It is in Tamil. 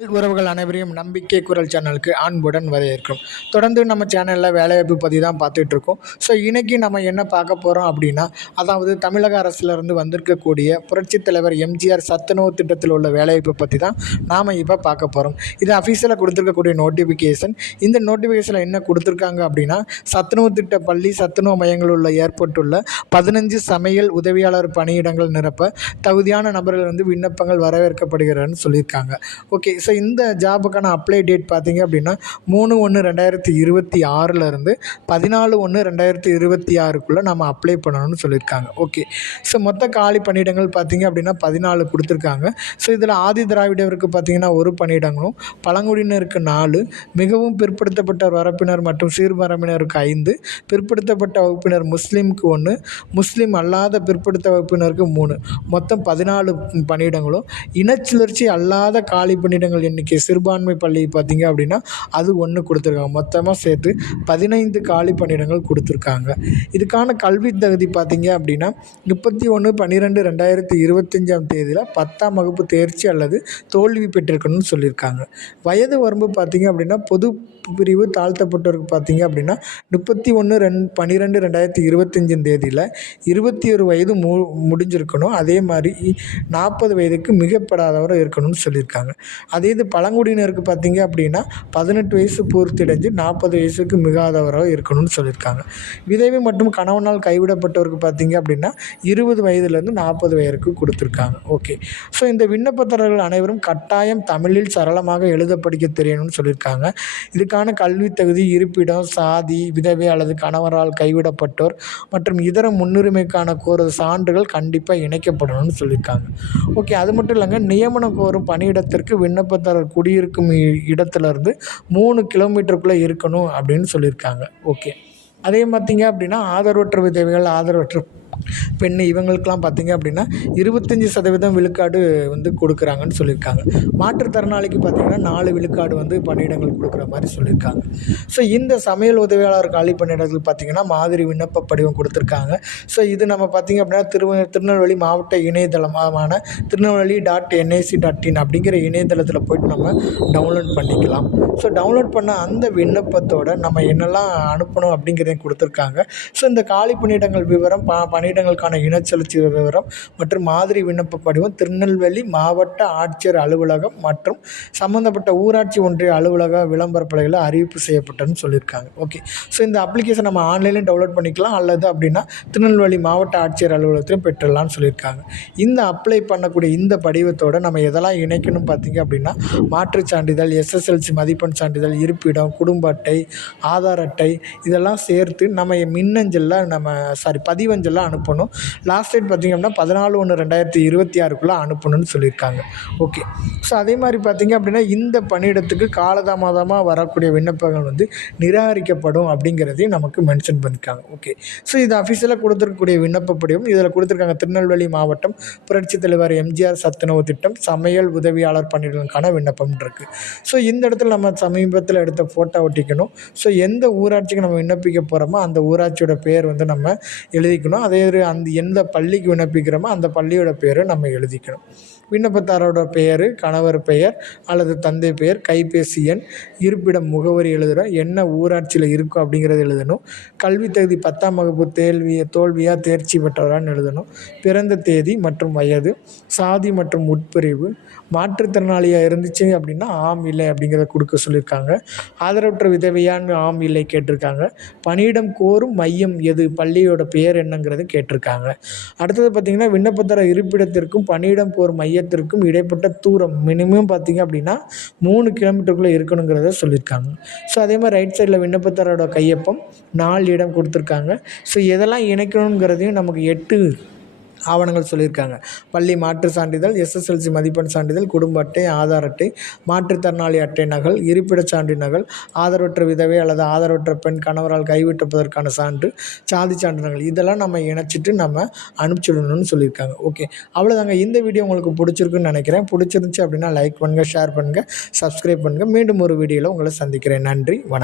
உறவுகள் அனைவரையும் நம்பிக்கை குரல் சேனலுக்கு அன்புடன் வரவேற்கும் தொடர்ந்து நம்ம சேனலில் வேலைவாய்ப்பு பற்றி தான் பார்த்துட்டு இருக்கோம் ஸோ இன்றைக்கி நம்ம என்ன பார்க்க போகிறோம் அப்படின்னா அதாவது தமிழக அரசுலேருந்து வந்திருக்கக்கூடிய புரட்சித் தலைவர் எம்ஜிஆர் சத்துணவு திட்டத்தில் உள்ள வேலைவாய்ப்பை பற்றி தான் நாம் இப்போ பார்க்க போகிறோம் இது அஃபீஷியலாக கொடுத்துருக்கக்கூடிய நோட்டிஃபிகேஷன் இந்த நோட்டிஃபிகேஷனில் என்ன கொடுத்துருக்காங்க அப்படின்னா சத்துணவு திட்ட பள்ளி சத்துணவு மையங்கள் உள்ள ஏற்பட்டுள்ள பதினஞ்சு சமையல் உதவியாளர் பணியிடங்கள் நிரப்ப தகுதியான நபர்கள் வந்து விண்ணப்பங்கள் வரவேற்கப்படுகிறன்னு சொல்லியிருக்காங்க. ஓகே ஸோ ஸோ இந்த ஜாபுக்கான அப்ளை டேட் பார்த்தீங்க அப்படின்னா மூணு ஒன்று ரெண்டாயிரத்தி இருபத்தி ஆறிலிருந்து பதினாலு ஒன்று ரெண்டாயிரத்தி இருபத்தி ஆறுக்குள்ளே நம்ம அப்ளை பண்ணணும்னு சொல்லியிருக்காங்க. ஓகே ஸோ மொத்த காலி பணியிடங்கள் பார்த்தீங்க அப்படின்னா பதினாலு கொடுத்துருக்காங்க. ஸோ இதில் ஆதி திராவிடருக்கு பார்த்தீங்கன்னா ஒரு பணியிடங்களும் பழங்குடியினருக்கு நாலு மிகவும் பிற்படுத்தப்பட்ட வரப்பினர் மற்றும் சீர்மரபினருக்கு ஐந்து பிற்படுத்தப்பட்ட வகுப்பினர் முஸ்லீமுக்கு ஒன்று முஸ்லீம் அல்லாத பிற்படுத்த வகுப்பினருக்கு மூணு. மொத்தம் பதினாலு பணியிடங்களும் இனச்சுழற்சி அல்லாத காலி பணியிடங்கள் எண்ணிக்கை சிறுபான்மை பள்ளி பார்த்தீங்க அப்படின்னா அது ஒன்று கொடுத்துருக்காங்க. மொத்தமாக சேர்த்து பதினைந்து காலி பணியிடங்கள் கொடுத்துருக்காங்க. இதுக்கான கல்வி தகுதி பார்த்தீங்க அப்படின்னா முப்பத்தி ஒன்று பன்னிரெண்டு ரெண்டாயிரத்தி இருபத்தஞ்சாம் தேதியில் பத்தாம் வகுப்பு தேர்ச்சி அல்லது தோல்வி பெற்றிருக்கணும்னு சொல்லியிருக்காங்க. வயது வரம்பு பார்த்தீங்க அப்படின்னா பொது பிரிவு தாழ்த்தப்பட்டோருக்கு பார்த்தீங்க அப்படின்னா முப்பத்தி ஒன்று ரெண் பன்னிரெண்டு ரெண்டாயிரத்தி இருபத்தஞ்சாம் தேதியில் இருபத்தி ஒரு வயது மு முடிஞ்சிருக்கணும். அதே மாதிரி நாற்பது வயதுக்கு மிகப்படாதவரை இருக்கணும்னு சொல்லியிருக்காங்க. அதே இது பழங்குடியினருக்கு பார்த்தீங்க அப்படின்னா பதினெட்டு வயசு பூர்த்தியடைஞ்சு நாற்பது வயசுக்கு மிகாதவராக இருக்கணும்னு சொல்லியிருக்காங்க. விதவை மற்றும் கணவனால் கைவிடப்பட்டவருக்கு பார்த்தீங்க அப்படின்னா இருபது வயதுலேருந்து நாற்பது வயதுக்கு கொடுத்துருக்காங்க. ஓகே. ஸோ இந்த விண்ணப்பதாரர்கள் அனைவரும் கட்டாயம் தமிழில் சரளமாக எழுத படிக்க தெரியணும்னு சொல்லியிருக்காங்க. இதுக்கான கல்வி தகுதி இருப்பிடம் சாதி விதவை அல்லது கணவரால் கைவிடப்பட்டோர் மற்றும் இதர முன்னுரிமைக்கான கோரும் சான்றுகள் கண்டிப்பாக இணைக்கப்படணும்னு சொல்லியிருக்காங்க. ஓகே. அது மட்டும் இல்லைங்க நியமனம் கோரும் பணியிடத்திற்கு விண்ணப்ப விண்ணப்பதாரர் குடியிருக்கும் இடத்துலேருந்து மூணு கிலோமீட்டருக்குள்ளே இருக்கணும் அப்படின்னு சொல்லியிருக்காங்க. ஓகே. அதே பார்த்தீங்க அப்படின்னா ஆதரவற்ற விதவைகள் ஆதரவற்ற பெண் இவங்களுக்கெல்லாம் பார்த்தீங்க அப்படின்னா இருபத்தஞ்சி சதவீதம் விழுக்காடு வந்து கொடுக்குறாங்கன்னு சொல்லியிருக்காங்க. மாற்றுத்திறனாளிக்கு பார்த்தீங்கன்னா நாலு விழுக்காடு வந்து பணியிடங்கள் கொடுக்குற மாதிரி சொல்லியிருக்காங்க. ஸோ இந்த சமையல் உதவியாளர் காலி பணியிடங்கள் பார்த்தீங்கன்னா மாதிரி விண்ணப்ப படிவம் கொடுத்துருக்காங்க. ஸோ இது நம்ம பார்த்தீங்க அப்படின்னா திரு திருநெல்வேலி மாவட்ட இணையதளமான Tirunelveli dot NIC dot in அப்படிங்கிற இணையதளத்தில் போயிட்டு நம்ம டவுன்லோட் பண்ணிக்கலாம். ஸோ டவுன்லோட் பண்ண அந்த விண்ணப்பத்தோட நம்ம என்னெல்லாம் அனுப்பணும் அப்படிங்கிறதையும் கொடுத்துருக்காங்க. ஸோ இந்த காலி பணியிடங்கள் விவரம் ப பணியிடங்களுக்கான இனச்செலுத்தி விவரம் மற்றும் மாதிரி விண்ணப்ப படிவம் திருநெல்வேலி மாவட்ட ஆட்சியர் அலுவலகம் மற்றும் சம்மந்தப்பட்ட ஊராட்சி ஒன்றிய அலுவலக விளம்பர பலகையில் அறிவிப்பு செய்யப்பட்டதுன்னு சொல்லியிருக்காங்க. ஓகே ஸோ இந்த அப்ளிகேஷன் நம்ம ஆன்லைன்லையும் டவுன்லோட் பண்ணிக்கலாம். அல்லது அப்படின்னா திருநெல்வேலி மாவட்ட ஆட்சியர் அலுவலகத்திலும் பெற்றுடலாம்னு சொல்லியிருக்காங்க. இந்த அப்ளை பண்ணக்கூடிய இந்த படிவத்தோடு நம்ம எதெல்லாம் இணைக்கணும் பார்த்தீங்க அப்படின்னா மாற்றுச் சான்றிதழ் எஸ்எஸ்எல்சி மதிப்பெண் சான்றிதழ் இருப்பிடம் குடும்ப அட்டை ஆதார் அட்டை இதெல்லாம் சேர்த்து நம்ம மின்னஞ்சலில் நம்ம சாரி பதிவஞ்சலில் அனுப்பணும். லாஸ்ட் டேட் பார்த்திங்க அப்படின்னா பதினாலு ஒன்று ரெண்டாயிரத்தி இருபத்தி ஆறுக்குள்ளே அனுப்பணும்னு சொல்லியிருக்காங்க. ஓகே ஸோ அதே மாதிரி பார்த்திங்க அப்படின்னா இந்த பணியிடத்துக்கு காலதாமதமாக வரக்கூடிய விண்ணப்பங்கள் வந்து நிராகரிக்கப்படும் அப்படிங்கிறதையும் நமக்கு மென்ஷன் பண்ணியிருக்காங்க. ஓகே ஸோ இது அஃபிஷியலாக கொடுத்துருக்கக்கூடிய விண்ணப்பப்படியும் இதில் கொடுத்துருக்காங்க திருநெல்வேலி மாவட்டம் புரட்சி தலைவர் எம்ஜிஆர் சத்துணவு திட்டம் சமையல் உதவியாளர் பணியிடங்களுக்கான விண்ணப்பம் இருக்குது ஸோ இந்த இடத்துல நம்ம சமீபத்தில் எடுத்த ஃபோட்டோ ஒட்டிக்கணும். ஸோ எந்த ஊராட்சிக்கு நம்ம விண்ணப்பிக்க போகிறோமோ அந்த ஊராட்சியோட பேர் வந்து நம்ம எழுதிக்கணும். அதே ஒரு அந்த எந்த பள்ளிக்கு விண்ணப்பிக்கிறோமோ அந்த பள்ளியோட பேரை நம்ம எழுதிக்கணும். விண்ணப்பத்தாரோட பெயர் கணவர் பெயர் அல்லது தந்தை பெயர் கைபேசி எண் இருப்பிடம் முகவரி எழுதுகிறோம் என்ன ஊராட்சியில் இருக்கும் அப்படிங்கிறத எழுதணும். கல்வி தகுதி பத்தாம் வகுப்பு தேல்வியை தோல்வியாக தேர்ச்சி பெற்றவரான்னு எழுதணும். பிறந்த தேதி மற்றும் வயது சாதி மற்றும் உட்பிரிவு மாற்றுத்திறனாளியாக இருந்துச்சு அப்படின்னா ஆம் இல்லை அப்படிங்கிறத கொடுக்க சொல்லியிருக்காங்க. ஆதரவற்ற விதவையான்னு ஆம் இல்லை கேட்டிருக்காங்க. பணியிடம் கோரும் மையம் எது பள்ளியோட பெயர் என்னங்கிறது கேட்டிருக்காங்க. அடுத்தது பார்த்திங்கன்னா விண்ணப்பத்தர இருப்பிடத்திற்கும் பணியிடம் கோரும் மையத்திற்கும் இடைப்பட்ட தூரம் மினிமம் பார்த்திங்க அப்படின்னா மூணு கிலோமீட்டருக்குள்ளே இருக்கணுங்கிறத சொல்லியிருக்காங்க. ஸோ அதே மாதிரி ரைட் சைடில் விண்ணப்பத்தாரோட கையொப்பம் நாலு இடம் கொடுத்துருக்காங்க. ஸோ எதெல்லாம் இணைக்கணுங்கிறதையும் நமக்கு எட்டு ஆவணங்கள் சொல்லியிருக்காங்க. பள்ளி மாற்று சான்றிதழ் எஸ்எஸ்எல்சி மதிப்பெண் சான்றிதழ் குடும்ப அட்டை ஆதார் அட்டை மாற்றுத்திறனாளி அட்டை நகல் இருப்பிடச் சான்று நகல் ஆதரவற்ற விதவை அல்லது ஆதரவற்ற பெண் கணவரால் கைவிட்டப்பதற்கான சான்று சாதி சான்று நகல். இதெல்லாம் நம்ம இணைச்சிட்டு நம்ம அனுப்பிச்சிடணும்னு சொல்லியிருக்காங்க. ஓகே. அவ்வளோதாங்க இந்த வீடியோ உங்களுக்கு பிடிச்சிருக்குன்னு நினைக்கிறேன். பிடிச்சிருந்துச்சி அப்படின்னா லைக் பண்ணுங்கள் ஷேர் பண்ணுங்கள் சப்ஸ்கிரைப் பண்ணுங்கள் மீண்டும் ஒரு வீடியோவில் உங்களை சந்திக்கிறேன். நன்றி. வணக்கம்.